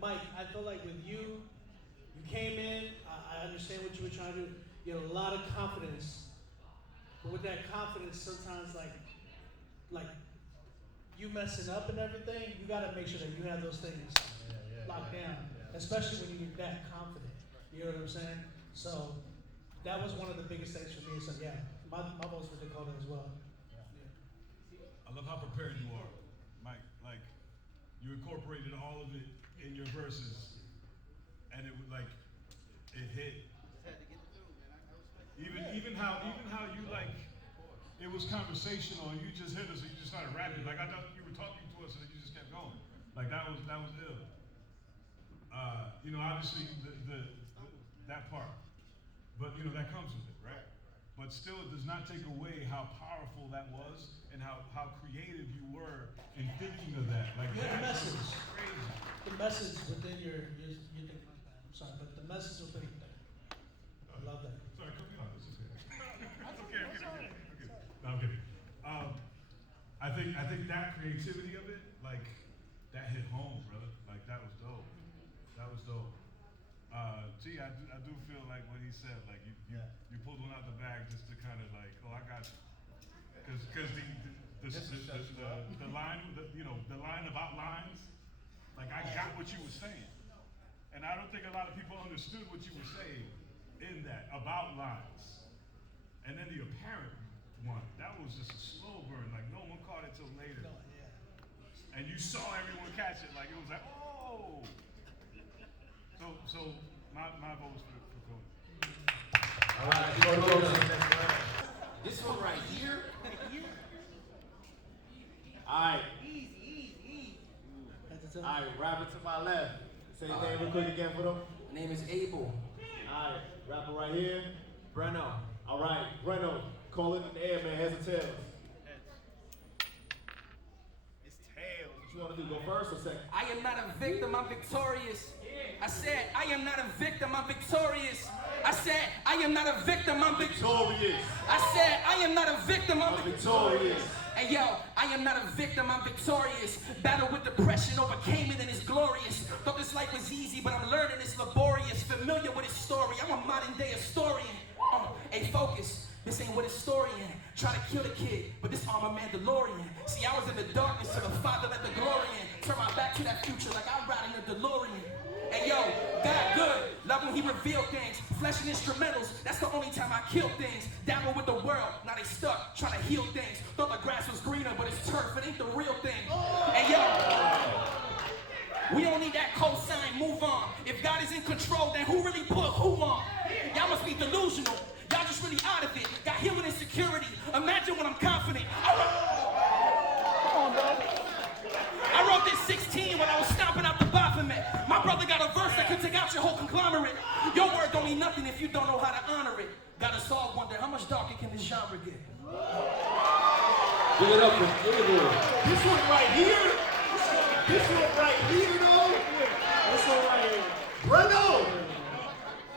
Mike, I feel like with you came in, I understand what you were trying to do. You had a lot of confidence, but with that confidence, sometimes like you messing up and everything, you gotta make sure that you have those things locked down, especially when you get that confident. You know what I'm saying? So that was one of the biggest things for me. So yeah, my vote's for T-Coda as well. I love how prepared you are, Mike. Like, you incorporated all of it in your verses, and it was like, it hit. Even how you like, it was conversational, and you just hit us, and you just started rapping. Like, I thought you were talking to us, and then you just kept going. Like, that was ill. You know, obviously that part, but you know that comes with it, right? But still, it does not take away how powerful that was and how creative you were in thinking of that. Like, the message. Crazy. The message within your thinking. I'm sorry, but the message within your thing. I love that. Sorry, cut me off. It's okay. It's okay. No, I'm kidding. I think that creativity of it, like, that hit home, brother. Like, that was dope. That was dope. Gee, I do feel like what he said, like you pulled one out the bag just to kind of like, oh, I got you. Because the line, the line about lines, like I got what you were saying. And I don't think a lot of people understood what you were saying in that, about lines. And then the apparent one, that was just a slow burn, like no one caught it till later. And you saw everyone catch it, like it was like, oh. So my vote was for Cody. All right, this one right here. All right. Easy. All right, rapper to my left. Say your name real quick again for them. My name is Aable. All right, rapper right here. Brenno. All right, Brenno, call it in the air, man. Heads or tails? It's tails. What you want to do? Go first or second? I am not a victim, I'm victorious. I said, I am not a victim, I'm victorious. I said, I am not a victim, I'm Victorious. I said, I am not a victim, I'm Victorious. Hey yo, I am not a victim, I'm victorious. Battle with depression, overcame it and it's glorious. Thought this life was easy, but I'm learning it's laborious. Familiar with his story, I'm a modern day historian. Hey, focus, this ain't what historian. Try to kill the kid, but this armor Mandalorian. See, I was in the darkness till the Father let the glory in. Turn my back to that future like I ride in a DeLorean. Hey yo, God good, love when he revealed things. Flesh and instrumentals, that's the only time I kill things. Dabble with the world, now they stuck, trying to heal things. Thought the grass was greener, but it's turf, it ain't the real thing. Hey yo, we don't need that cosign, move on. If God is in control, then who really put who on? Y'all must be delusional, y'all just really out of it. Got human insecurity, imagine when I'm confident. I wrote this 16 when I was stomping out the Baphomet. My brother got a verse that could take out your whole conglomerate. Your word don't mean nothing if you don't know how to honor it. Gotta solve wonder, how much darker can this genre get? Give it up for Aable. This one right here. Though. This one right here.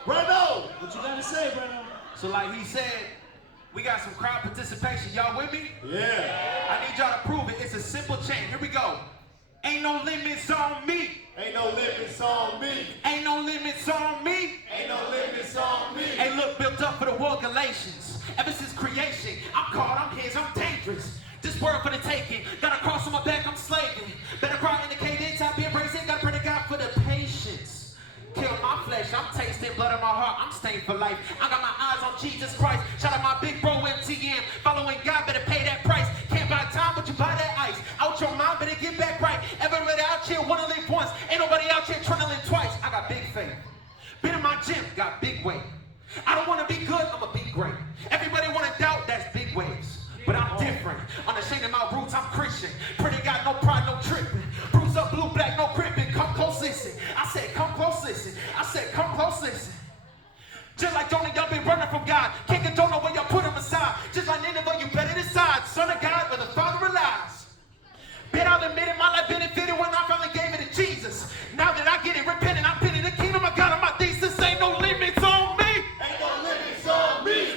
Brenno. What you gotta say, Brenno? So like he said, we got some crowd participation. Y'all with me? Yeah. I need y'all to prove it. It's a simple chain. Here we go. Ain't no limits on me. Ain't no limits on me. Ain't no limits on me. Ain't no limits on me. Hey, look, built up for the war Galatians. Ever since creation, I'm called, I'm his, I'm dangerous. This word for the taking. Got a cross on my back, I'm slaving. Better cry in the cadence, I be embracing. Gotta pray to God for the patience. Kill my flesh, I'm tasting blood in my heart, I'm stained for life. I got my eyes on Jesus Christ. Shout out my big bro MTN. Following God, better pay that price. Can't buy time, but you buy that ice. Out your mind, better get back right. Everybody out here wanna live once. Ain't nobody out here trying to live twice. I got big faith. Been in my gym, got big weight. I don't wanna be good, I'ma be great. Everybody wanna doubt, that's big waves. But I'm different. Unashamed of my roots, I'm Christian. Pretty got no pride, no tripping. Bruise up, blue, black, no crippin'. Come close, listen. I said, come close, listen. I said, come close, listen. Just like Jonah, y'all been running from God. Can't condone no way y'all put him aside. Just like Nineveh, you better decide. Son of God, where the Father relies. Bet I'll admit it, my life benefited when I finally gave it to Jesus. Now that I get it, repenting, I'm pinning the kingdom of God on my thesis. Ain't no limits on me. Ain't no limits on me.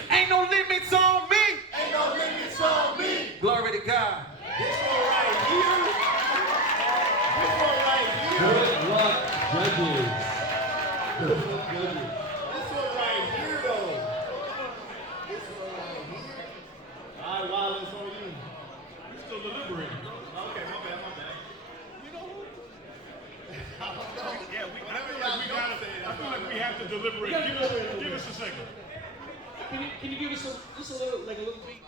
This one right here, though. This one right here. All right, Wyla, it's on you. We're still deliberating. Okay, my bad. Yeah, I feel like we have to deliberate. Give us a second. Can you give us just a little beat?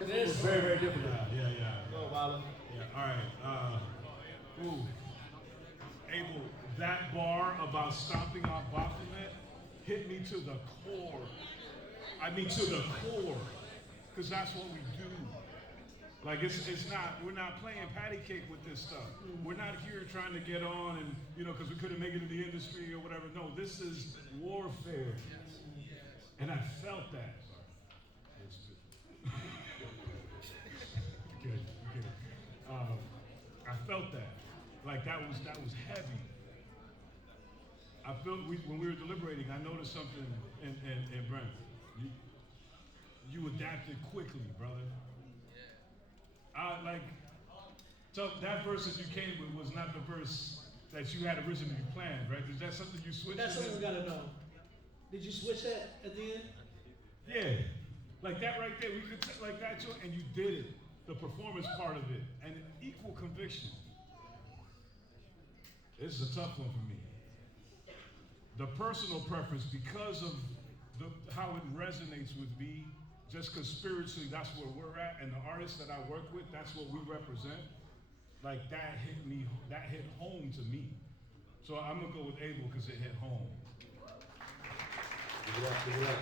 This was very, very difficult. Yeah. Go, Wyla. Yeah, all right. Aable, that bar about stopping our Baphomet hit me to the core. I mean, to the core. Because that's what we do. Like, we're not playing patty cake with this stuff. We're not here trying to get on and, because we couldn't make it in the industry or whatever. No, this is warfare. And I felt that. Good. I felt that. Like, that was heavy. I felt when we were deliberating, I noticed something in Brenno. You adapted quickly, brother. So that verse that you came with was not the verse that you had originally planned, right? Is that something you switched? That's something we gotta know. Did you switch that at the end? Yeah, like that right there. We could like that, and you did it. The performance part of it, and equal conviction. This is a tough one for me. The personal preference, because of how it resonates with me. Just because spiritually that's where we're at, and the artists that I work with, that's what we represent. Like that hit home to me. So I'm gonna go with Aable because it hit home. Give it up.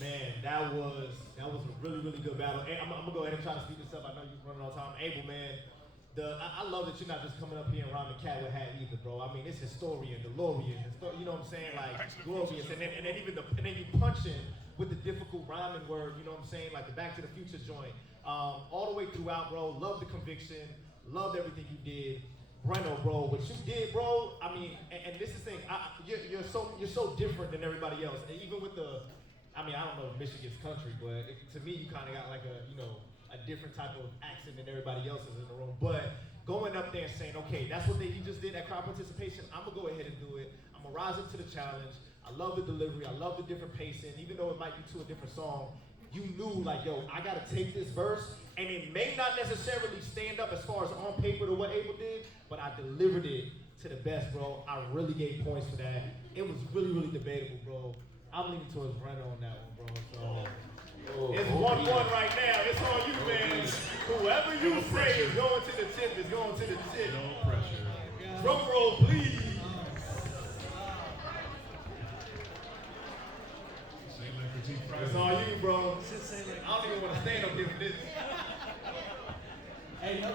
Man, that was a really, really good battle. Hey, I'm gonna go ahead and try to speed this up. I know you're running all the time. Aable, man. I love that you're not just coming up here and rhyming cat with hat either, bro. I mean, it's historian, DeLorean, you know what I'm saying? Like, glorious. And then you punching with the difficult rhyming word, you know what I'm saying? Like the Back to the Future joint. All the way throughout, bro. Love the conviction. Loved everything you did. Brenno, bro, what you did, bro, I mean, and this is the thing, you're so different than everybody else. And even with I don't know if Michigan's country, but to me, you kind of got like a different type of accent than everybody else is in the room. But going up there and saying, okay, that's what he just did at crowd participation, I'm gonna go ahead and do it. I'm gonna rise up to the challenge. I love the delivery. I love the different pacing. Even though it might be to a different song, you knew like, yo, I gotta take this verse, and it may not necessarily stand up as far as on paper to what Aable did, but I delivered it to the best, bro. I really gave points for that. It was really, really debatable, bro. I'm leaning towards Brenno on that one, bro. So. It's 1-1 right now. It's on you, man. Whoever you say is going to the tip is going to the tip. No pressure. Drum roll, please. It's on you, bro. I don't even want to stand up here for this. Hey, no,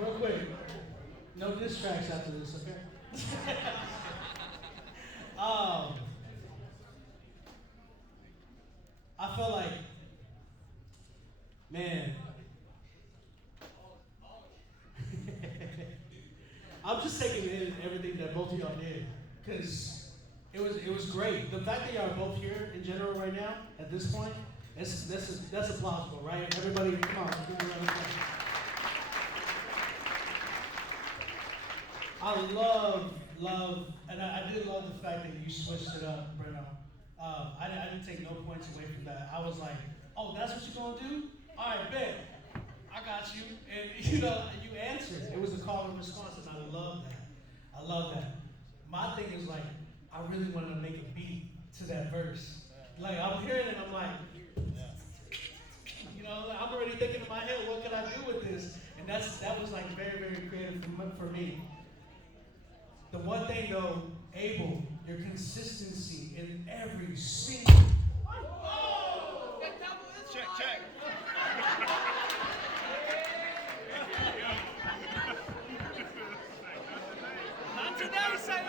real quick. No diss tracks after this, okay? I feel like, man, I'm just taking in everything that both of y'all did, because it was great. The fact that y'all are both here in general right now, at this point, that's plausible, right? Everybody, come on, give me a round of applause. I love, and I did love the fact that you switched it up, Brenno. I didn't take no points away from that. I was like, oh, that's what you're gonna do? All right, bet. I got you. And you answered. It was a call and response, and I love that. My thing is like, I really wanted to make a beat to that verse. Like, I'm hearing it, I'm like, I'm already thinking in my head, what can I do with this? And that was like very, very creative for me. The one thing though, Aable, your consistency in every single. Check. Not today, say.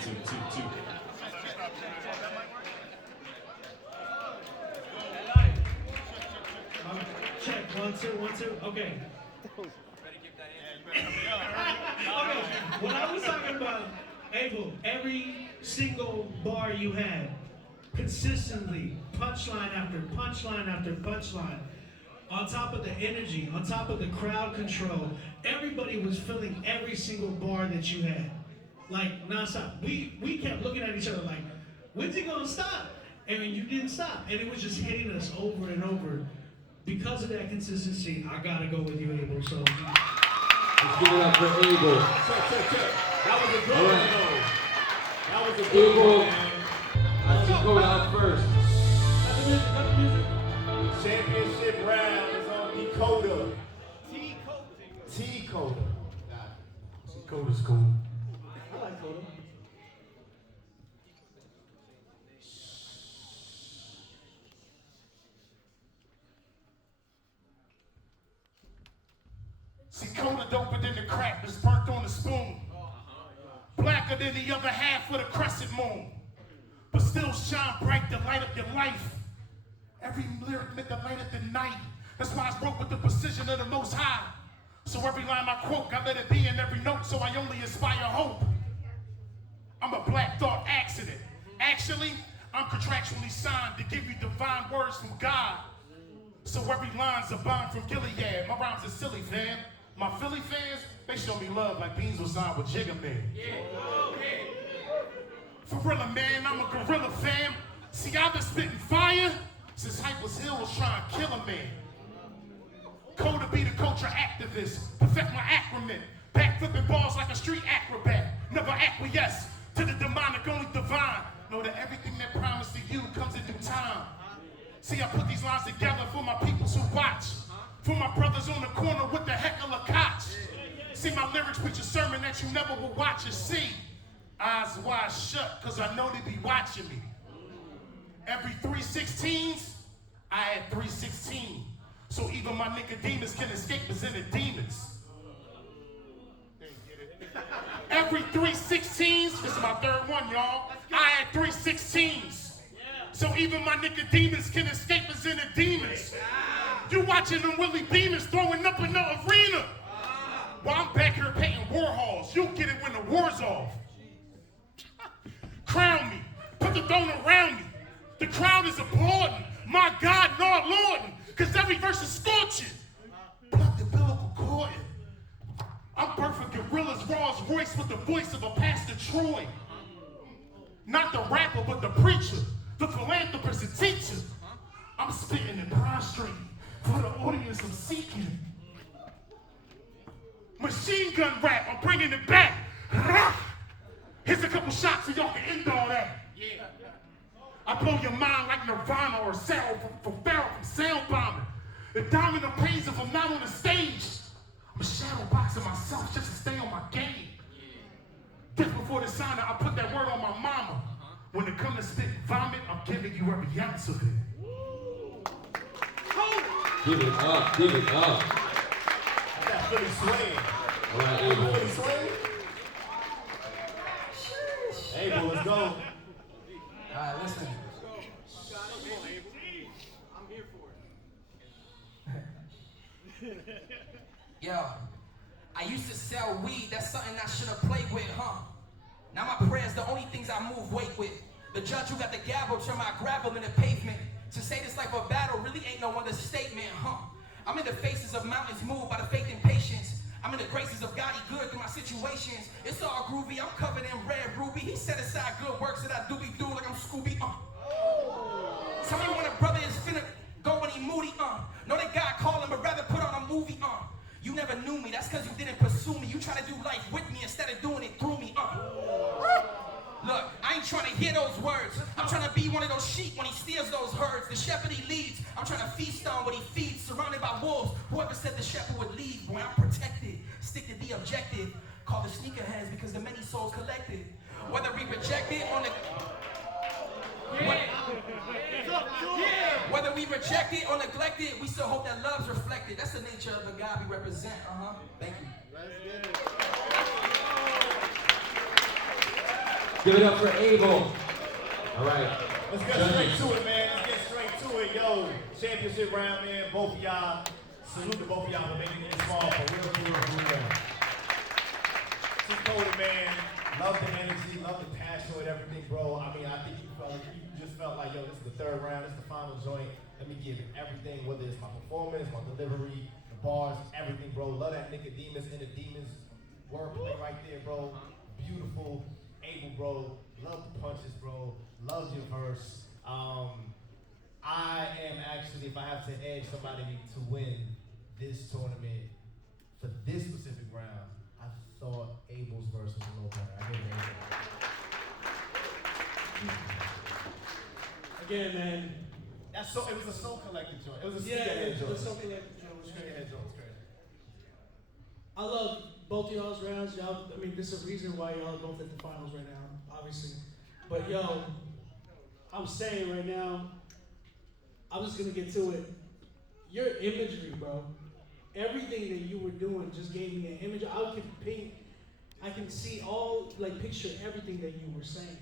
Two. Check, 1, 2. Okay. When I was talking about Aable, every single bar you had, consistently, punchline after punchline after punchline, on top of the energy, on top of the crowd control, everybody was feeling every single bar that you had. like nonstop. We kept looking at each other like, when's he gonna stop? And you didn't stop, and it was just hitting us over and over. Because of that consistency, I gotta go with you, Aable. So let's give it up for Aable. That was a good one, though. That was a good Aable, one, man. T-Coda out first. Championship round is on T-Coda. T-Coda. T-Coda's cool. I like Coda. See, Coda doper than the crack that's burnt on the spoon. Blacker than the other half of the crescent moon. But still shine bright to light up your life. Every lyric meant to light up the night. That's why I wrote with the precision of the Most High. So every line I quote, I let it be in every note, so I only inspire hope. I'm a black thought accident. Actually, I'm contractually signed to give you divine words from God. So every line's a bond from Gilead. My rhymes are silly, fam. My Philly fans, they show me love like Beans was signed with Jigga Man. For real, man, I'm a gorilla fam. See, I've been spitting fire since Hyper's Hill was trying to kill a man. Coda be the culture activist, perfect my acronym. Back flipping balls like a street acrobat. Never acquiesce to the demonic, only divine. Know that everything that promised to you comes in due time. See, I put these lines together for my peoples who watch. For my brothers on the corner with the heck of a cotch. See, my lyrics preach a sermon that you never will watch or see. Eyes wide shut, cause I know they be watching me. Every 316s, I had 316. So even my Nicodemus can escape as in the demons. Every 316s, this is my third one, y'all. I had 316s. So even my Nicodemus can escape as in the demons. You watching them Willie Beamers throwing up in the arena. While I'm back here painting war halls, you'll get it when the war's off. Crown me, put the throne around me. The crowd is applauding. My God, Lord, Lordin', cause every verse is scorching. Pluck the biblical cordon. I'm perfect gorillas, Rolls Royce with the voice of a Pastor Troy. Not the rapper, but the preacher, the philanthropist, the teacher. I'm spitting and prostrating for the audience I'm seeking. Machine gun rap, I'm bringing it back. Here's a couple shots so y'all can end all that. I blow your mind like Nirvana or Sarah from Pharaoh from sound bombing. The domino pains if I'm not on the stage. I'm shadow boxing myself just to stay on my game. Just before the sign, I put that word on my mama. When it comes to spit vomit, I'm giving you every ounce of it. Give it up, give it up. I got Philly swaying. All right, Aable. Philly swaying? Aable, let's go. Alright, listen. I'm here for it. Yo, I used to sell weed, that's something I should have played with, huh? Now my prayers, the only things I move weight with. The judge who got the gavel turn my gravel in the pavement. To say this like a battle really ain't no understatement, huh? I'm in the faces of mountains moved by the faith and patience. I'm in the graces of God, he good through my situations. It's all groovy, I'm covered in red ruby. He set aside good works that I do like I'm Scooby, Tell me when a brother is finna go when he moody, Know that God called him, but rather put on a movie, You never knew me, that's cause you didn't pursue me. You try to do life with me instead of doing it through me, Look, I ain't trying to hear those words. I'm trying to be one of those sheep when he steers those herds. The shepherd he leads, I'm trying to feast on what he feeds. Surrounded by wolves, whoever said the shepherd would leave. Boy, I'm protected, stick to the objective. Call the sneakerheads because the many souls collected. Whether we reject it on the... Whether we reject it or neglect it, we still hope that love's reflected. That's the nature of the God we represent, Thank you. Give it up for Aable. All right. Let's get straight to it, man. Let's get straight to it. Yo, championship round, man. Both of y'all. Salute to both of y'all for making it small. For real, for real, for real. T-Coda, man. Love the energy, love the passion with everything, bro. I mean, I think you just felt like, yo, this is the third round. This is the final joint. Let me give it everything, whether it's my performance, my delivery, the bars, everything, bro. Love that Nicodemus and the Demons wordplay right there, bro. beautiful. Aable, bro, love the punches, bro. Love your verse. I am actually, if I have to edge somebody to win this tournament for this specific round, I thought Abel's verse was a little better. I give it Again, man. That's so. It was a soul collective joint. It was a Yeah, sneakerhead joint. the soul collective joint was crazy. Sneakerhead joint was crazy. I love both y'all's rounds. Y'all, I mean, there's a reason why y'all are both at the finals right now, obviously. But yo, I'm saying right now, I'm just gonna get to it. Your imagery, bro. Everything that you were doing just gave me an image. I can see all, like, picture everything that you were saying.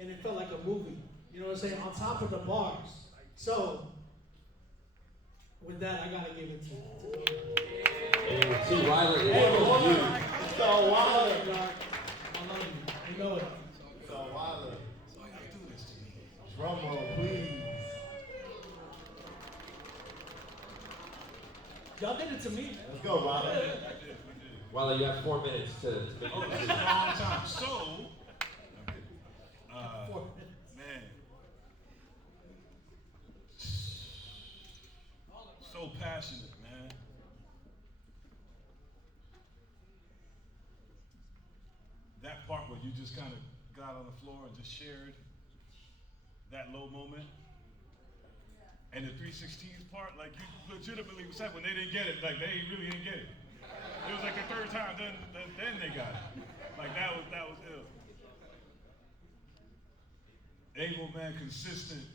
And it felt like a movie. You know what I'm saying? On top of the bars. So, with that, I gotta give it to you. Tee-Wyla. So Wyla. I love you. You know it. So Wyla. Drum roll, please. Y'all did it to me. Let's go, Wyla. Wyla, you have 4 minutes to make Oh, your this is a decision. long time. So, man, so passionate, man. That part where you just kind of got on the floor and just shared that low moment. And the 3/16 part, like you legitimately said when they didn't get it, like they really didn't get it. It was like the third time, then they got it. Like that was ill. Aable, man, consistent,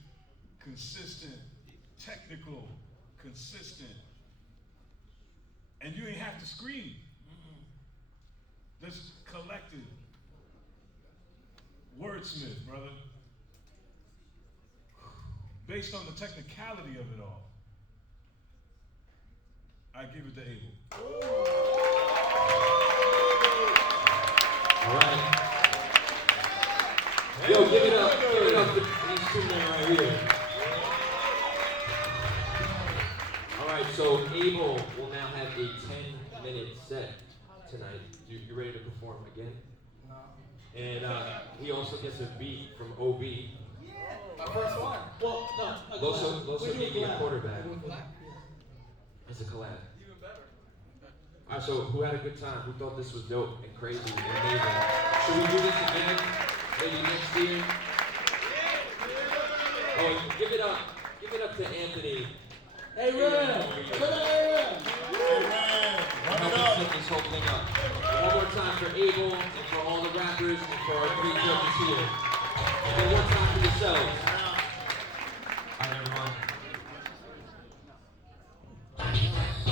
technical, consistent. And you ain't have to scream. Just collected. Wordsmith, brother. Based on the technicality of it all, I give it to Aable. All right. Yo, give it up for these two men right here. All right, so Aable will now have a 10-minute set tonight. You ready to perform again? No. And he also gets a beat from OB. My first one. Well, no. Loso gave me a quarterback. It's a collab. Even better. All right, so who had a good time? Who thought this was dope and crazy and amazing? Should we do this again? Maybe next year? Oh, give it up to Anthony. Hey, Red. Help set this whole thing up. One more time for Aable and for all the rappers and for our three judges here. And one more time for the